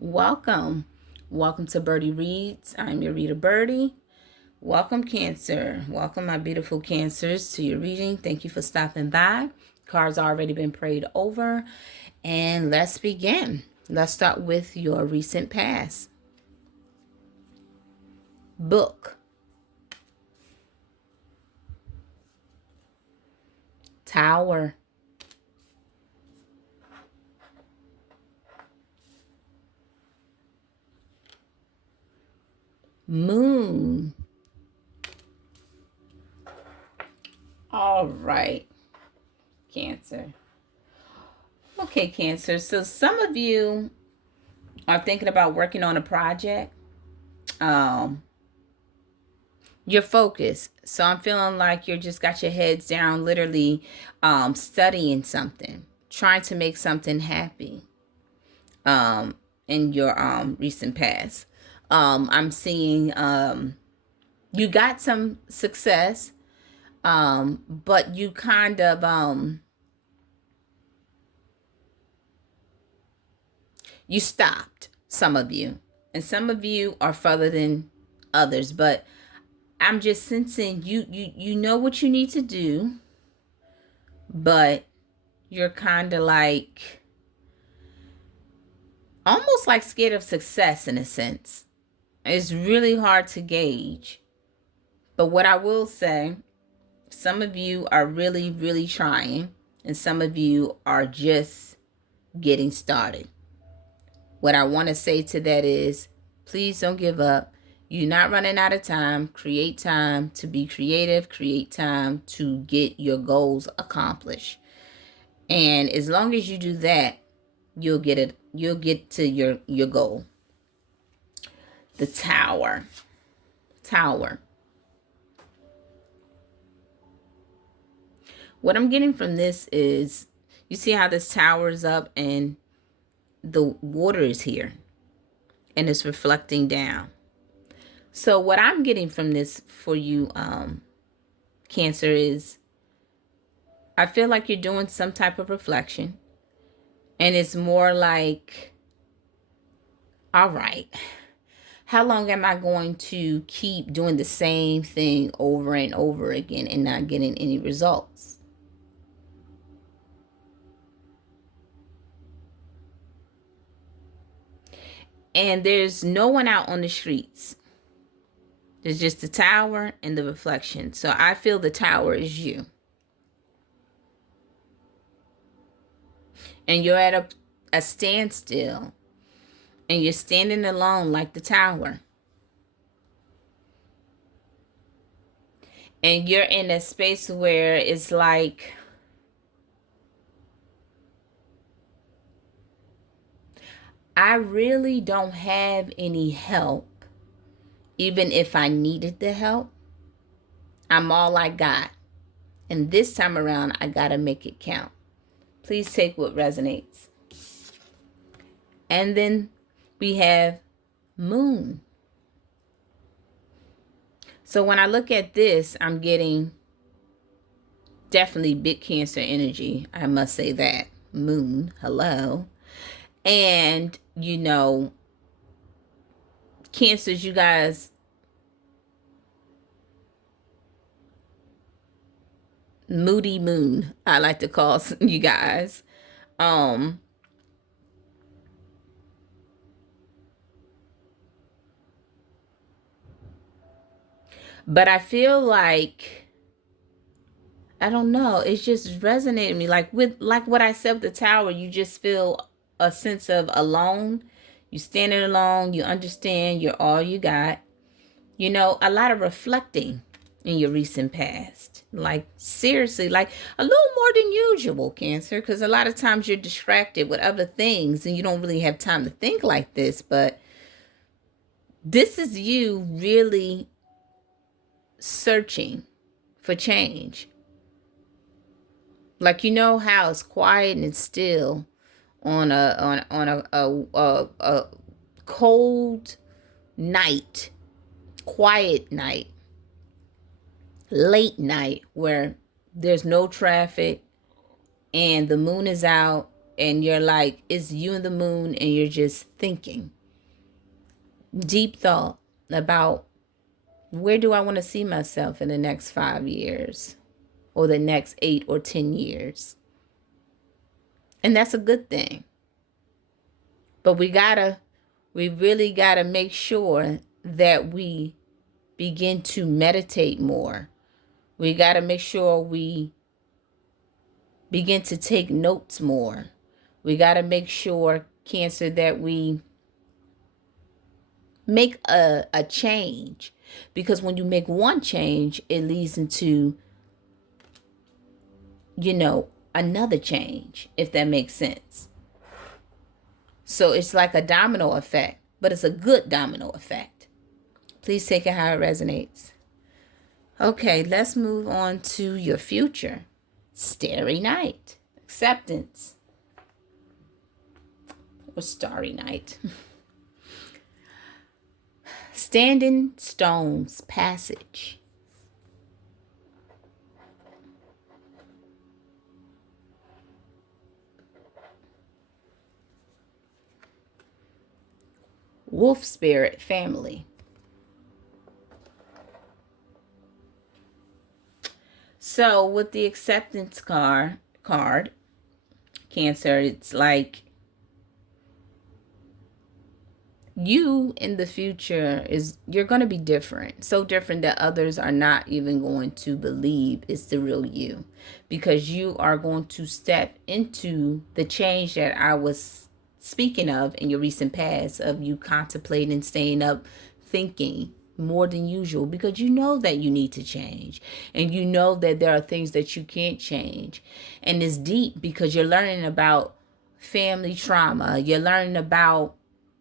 Welcome. Welcome to Birdie Reads. I'm your reader, Birdie. Welcome, Cancer. Welcome, my beautiful Cancers, to your reading. Thank you for stopping by. Cards already been prayed over. And let's begin. Let's start with your recent past. Book. Tower. Moon. All right, Cancer. Okay, Cancer. So some of you are thinking about working on a project. You're focused. So I'm feeling like you're just got your heads down, literally studying something, trying to make something happy in your recent past. I'm seeing you got some success, but you kind of you stopped, some of you, and some of you are further than others, but I'm just sensing you know what you need to do, but you're kind of like almost like scared of success in a sense. It's really hard to gauge. But what I will say, some of you are really, really trying, and some of you are just getting started. What I want to say to that is, please don't give up. You're not running out of time. Create time to be creative. Create time to get your goals accomplished. And as long as you do that, you'll get it. You'll get to your goal. The Tower. Tower. What I'm getting from this is, you see how this tower is up and the water is here and it's reflecting down. So what I'm getting from this for you, Cancer, is I feel like you're doing some type of reflection, and it's more like, all right, how long am I going to keep doing the same thing over and over again and not getting any results? And there's no one out on the streets. There's just the tower and the reflection. So I feel the tower is you. And you're at a standstill. And you're standing alone like the tower. And you're in a space where it's like, I really don't have any help. Even if I needed the help, I'm all I got. And this time around, I got to make it count. Please take what resonates. And then we have Moon. So when I look at this, I'm getting definitely big Cancer energy. I must say that. Moon, hello. And, you know, Cancers, you guys, moody moon, I like to call you guys. But I feel like, I don't know, it's just resonating me. Like with like what I said with the tower, you just feel a sense of alone. You standing alone, you understand you're all you got. You know, a lot of reflecting in your recent past. Like seriously, like a little more than usual, Cancer, because a lot of times you're distracted with other things and you don't really have time to think like this. But this is you really searching for change. Like, you know how it's quiet and it's still on a cold night, quiet night, late night, where there's no traffic and the moon is out and you're like, it's you and the moon, and you're just thinking. Deep thought about, where do I want to see myself in the next 5 years or the next 8 or 10 years? And that's a good thing. But we really gotta make sure that we begin to meditate more. We gotta make sure we begin to take notes more. We gotta make sure, Cancer, that we make a change. Because when you make one change, it leads into, another change, if that makes sense. So it's like a domino effect, but it's a good domino effect. Please take it how it resonates. Okay, let's move on to your future. Starry night. Acceptance. Or starry night. Standing stones passage. Wolf spirit family. So with the acceptance card, Cancer, it's like you in the future you're going to be different. So different that others are not even going to believe it's the real you, because you are going to step into the change that I was speaking of in your recent past, of you contemplating, staying up, thinking more than usual, because you know that you need to change, and you know that there are things that you can't change. And it's deep because you're learning about family trauma. You're learning about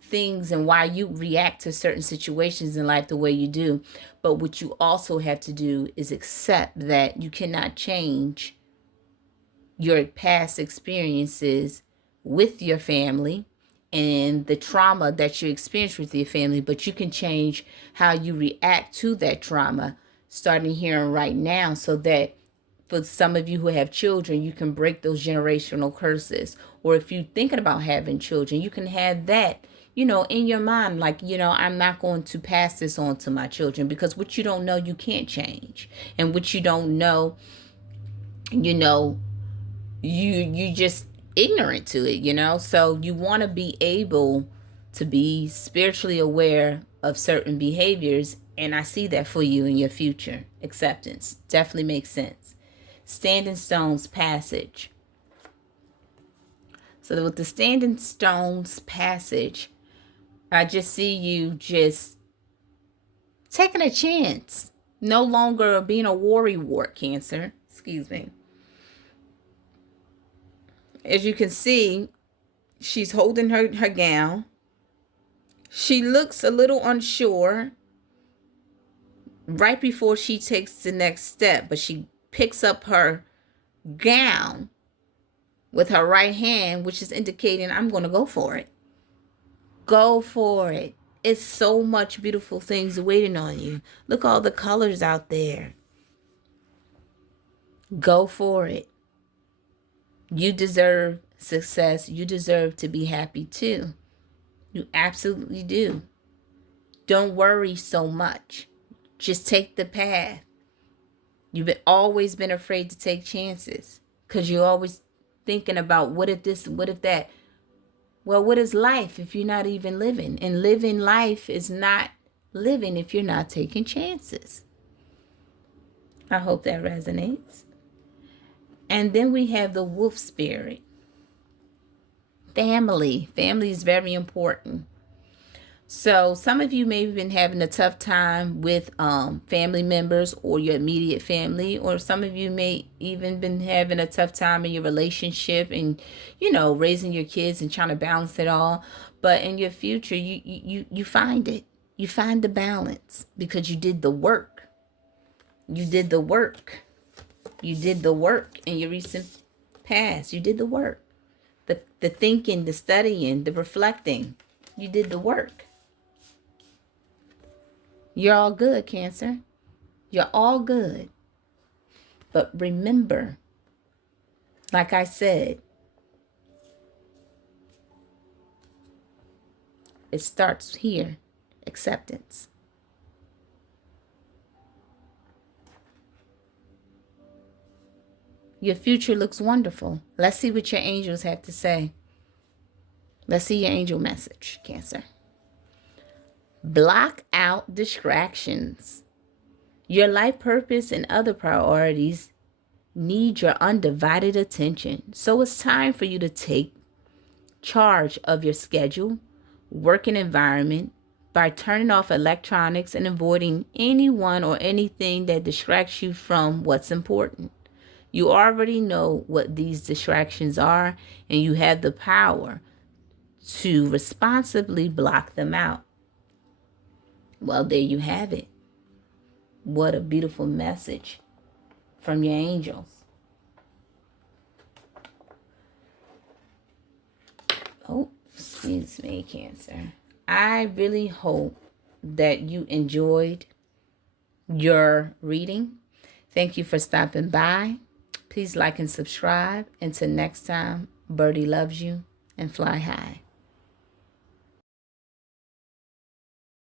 things and why you react to certain situations in life the way you do. But what you also have to do is accept that you cannot change your past experiences with your family and the trauma that you experienced with your family, but you can change how you react to that trauma starting here and right now, so that for some of you who have children, you can break those generational curses. Or if you're thinking about having children, you can have that, in your mind, like, I'm not going to pass this on to my children, because what you don't know, you can't change. And what you don't know, you just ignorant to it, so you want to be able to be spiritually aware of certain behaviors. And I see that for you in your future. Acceptance definitely makes sense. Standing stones passage. So with the standing stones passage, I just see you just taking a chance. No longer being a worrywart, Cancer. Excuse me. As you can see, she's holding her gown. She looks a little unsure right before she takes the next step, but she picks up her gown with her right hand, which is indicating, I'm going to go for it. Go for it. It's so much beautiful things waiting on you. Look all the colors out there. Go for it. You deserve success. You deserve to be happy too. You absolutely do. Don't worry so much. Just take the path. You've always been afraid to take chances because you're always thinking about what if this, what if that. Well, what is life if you're not even living? And living life is not living if you're not taking chances. I hope that resonates. And then we have the wolf spirit. Family. Family is very important. So some of you may have been having a tough time with family members or your immediate family, or some of you may even been having a tough time in your relationship and, raising your kids and trying to balance it all. But in your future, you find it. You find the balance because you did the work. You did the work. You did the work in your recent past. You did the work. The thinking, the studying, the reflecting. You did the work. You're all good, Cancer. You're all good. But remember, like I said, It starts here. Acceptance. Your future looks wonderful. Let's see what your angels have to say. Let's see your angel message, Cancer. Block out distractions. Your life purpose and other priorities need your undivided attention. So it's time for you to take charge of your schedule, working environment by turning off electronics and avoiding anyone or anything that distracts you from what's important. You already know what these distractions are, and you have the power to responsibly block them out. Well, there you have it. What a beautiful message from your angels. Oh, excuse me, Cancer. I really hope that you enjoyed your reading. Thank you for stopping by. Please like and subscribe. Until next time, Birdie loves you and fly high.